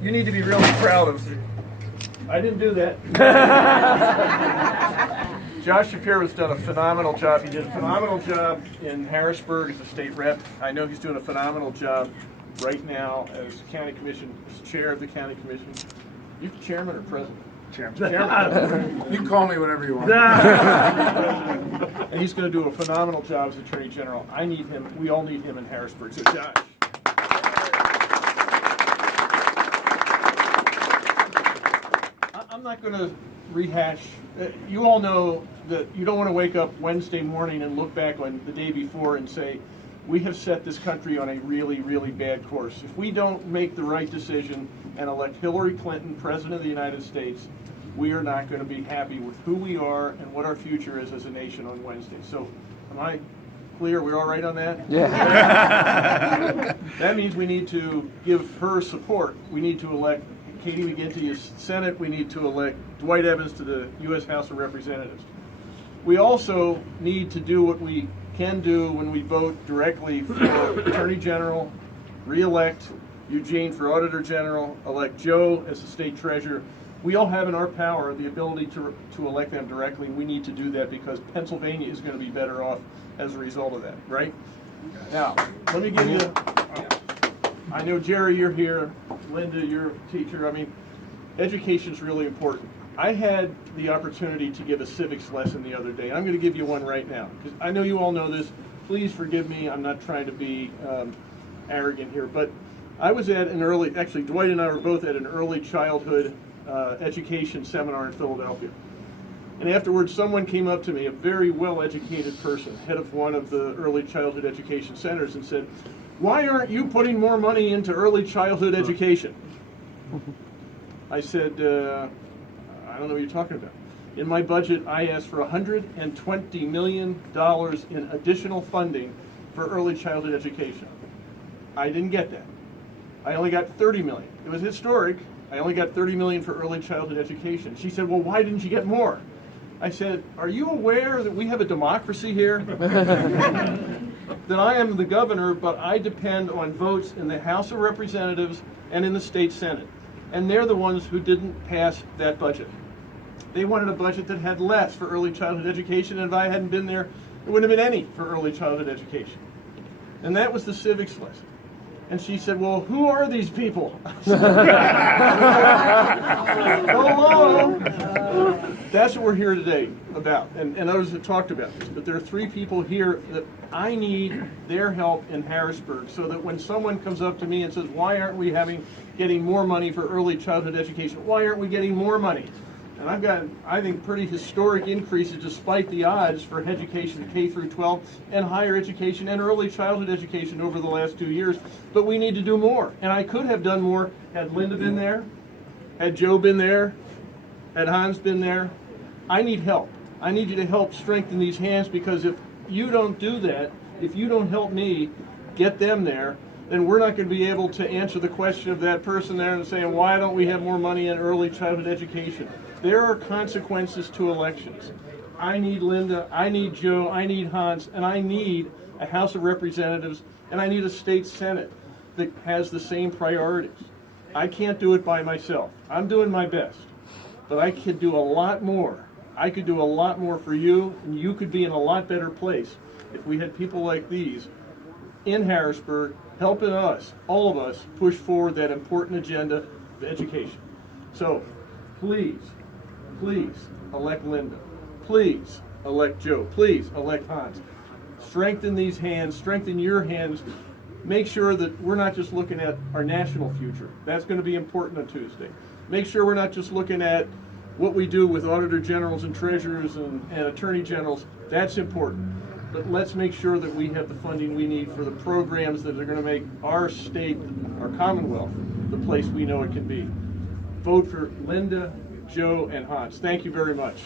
You need to be really proud of. I didn't do that. Josh Shapiro has done a phenomenal job. He did a phenomenal job in Harrisburg as a state rep. I know he's doing a phenomenal job right now as county commission, as chair of the county commission. You chairman or president? Chairman. You can call me whatever you want. And he's going to do a phenomenal job as Attorney General. I need him. We all need him in Harrisburg. So, Josh. I'm not going to rehash. You all know that you don't want to wake up Wednesday morning and look back on the day before and say, we have set this country on a really, really bad course. If we don't make the right decision and elect Hillary Clinton President of the United States, we are not going to be happy with who we are and what our future is as a nation on Wednesday. So, am I clear? We're all right on that? Yeah. That means we need to give her support. We need to elect Katie McGinty as Senate. We need to elect Dwight Evans to the U.S. House of Representatives. We also need to do what we can do when we vote directly for Attorney General, re-elect Eugene for Auditor General, elect Joe as the State Treasurer. We all have in our power the ability to elect them directly. We need to do that because Pennsylvania is going to be better off as a result of that, right? Now, let me give you, I know Jerry, you're here, Linda, you're a teacher. I mean, education is really important. I had the opportunity to give a civics lesson the other day. I'm going to give you one right now because I know you all know this. Please forgive me. I'm not trying to be arrogant here, but I was at an early, actually Dwight and I were both at an early childhood education seminar in Philadelphia. And afterwards, someone came up to me, a very well-educated person, head of one of the early childhood education centers, and said, "Why aren't you putting more money into early childhood education?" I said, I don't know what you're talking about. In my budget, I asked for $120 million in additional funding for early childhood education. I didn't get that. I only got $30 million. It was historic. I only got $30 million for early childhood education. She said, "Well, why didn't you get more?" I said, "Are you aware that we have a democracy here? That I am the governor, but I depend on votes in the House of Representatives and in the state Senate. And they're the ones who didn't pass that budget. They wanted a budget that had less for early childhood education, and if I hadn't been there, there wouldn't have been any for early childhood education." And that was the civics lesson. And she said, "Well, who are these people?" Hello. That's what we're here today about, and others have talked about this, but there are three people here that I need their help in Harrisburg so that when someone comes up to me and says, "Why aren't we getting more money for early childhood education? Why aren't we getting more money?" And I've got, I think, pretty historic increases despite the odds for education K through 12 and higher education and early childhood education over the last 2 years. But we need to do more. And I could have done more had Linda been there, had Joe been there, had Hans been there. I need help. I need you to help strengthen these hands because if you don't do that, if you don't help me get them there, then we're not going to be able to answer the question of that person there and saying, "Why don't we have more money in early childhood education?" There are consequences to elections. I need Linda, I need Joe, I need Hans, and I need a House of Representatives, and I need a state Senate that has the same priorities. I can't do it by myself. I'm doing my best, but I could do a lot more. I could do a lot more for you, and you could be in a lot better place if we had people like these in Harrisburg helping us, all of us, push forward that important agenda of education. So, please elect Linda. Please elect Joe. Please elect Hans. Strengthen these hands. Strengthen your hands. Make sure that we're not just looking at our national future. That's going to be important on Tuesday. Make sure we're not just looking at what we do with auditor generals and treasurers and attorney generals. That's important. But let's make sure that we have the funding we need for the programs that are going to make our state, our Commonwealth, the place we know it can be. Vote for Linda, Joe, and Hans. Thank you very much.